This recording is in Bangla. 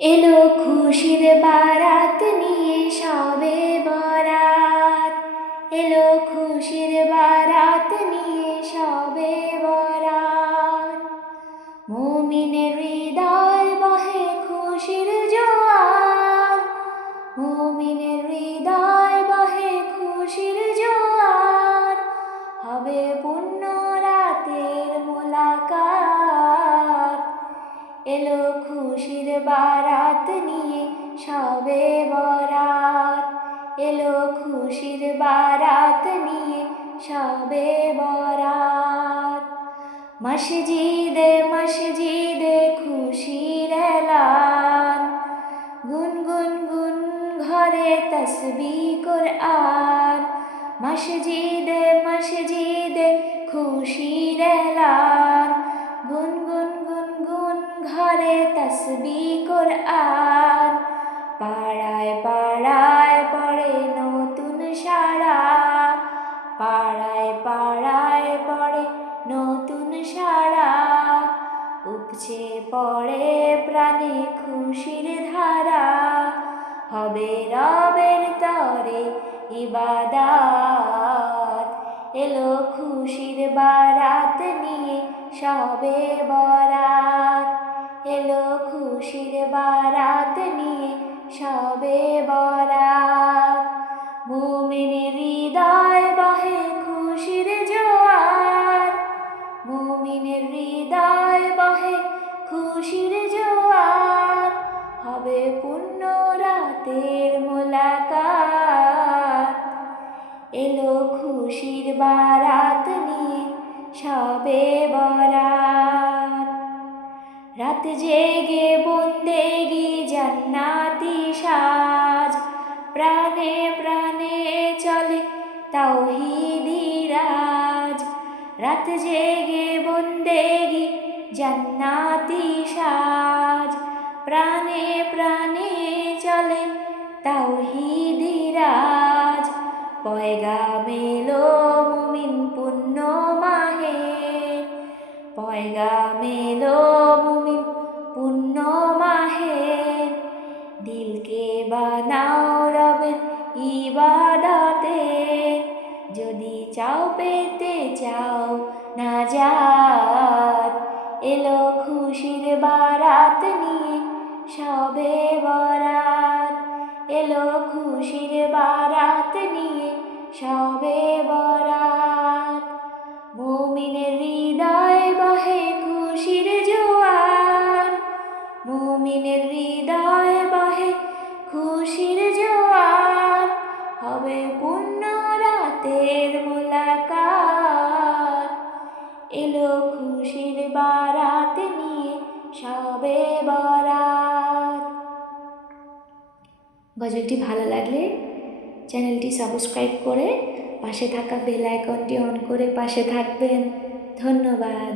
এলো খুশির বারাত নিয়ে শবে বরাত, এলো খুশির বারাত নিয়ে শবে বরাত। মুমিনের হৃদয় বহে খুশির জোয়ার, মুমিনের হৃদয় বহে খুশির জোয়ার। হবে পুণ্য রাতের মোলাকাত, এলো খুশির বারাত নিয়ে শবে বরাত, এলো খুশির বারাত নিয়ে শবে বরাত। মসজিদে মসজিদে খুশির এলান, গুনগুন গুন ঘরে তসবিহ কুরআন। মসজিদে মসজিদে খুশির এলান, গুনগুন গুন গুন ঘরে তসবিহ কুরআন। পাড়ায় পাড়ায় পড়ে নতুন সাড়া, পাড়ায় পাড়ায় পড়ে নতুন সাড়া। উপচে পড়ে প্রাণে খুশির ধারা, হবে রবের তরে ইবাদাত। এলো খুশির বারাত নিয়ে শবে বরাত, এলো খুশির বারাত নিয়ে শবে বরাত। মুমিনের হৃদয় বহে খুশির জোয়ার, মুমিনের হৃদয় বহে খুশির জোয়ার। হবে পুণ্য রাতের মোলাকাত, এলো খুশির বারাত নিয়ে শবে বরাত। রাত জেগে বন্দেগি জান্নাতি সাজ, প্রাণে প্রাণে চলে তাওহীদি রাজ। রাত জেগে বন্দেগি জান্নাতি সাজ, প্রাণে প্রাণে চলে তাওহীদি রাজ। পয়গাম এলো মুমিন পুণ্য মাহের, পয়গাম এলো মুমিন পুণ্য মাহের। দিলকে বানাও রবের ইবাদতের, যদি চাও পেতে চাও নাজাত। এলো খুশির বারাত নিয়ে শবে বরাত, এলো খুশির বারাত নিয়ে শবে বরাত। মুমিনের হৃদয় বহে খুশির জোয়ার, মুমিনের হৃদয় বহে খুশির জোয়ার। হবে পুণ্য রাতের মোলাকাত, এলো খুশির বারাত নিয়ে শবে বরাত। গজলটি ভালো লাগলে চ্যানেলটি সাবস্ক্রাইব করে পাশে থাকা বেল আইকনটি অন করে পাশে থাকবেন। ধন্যবাদ।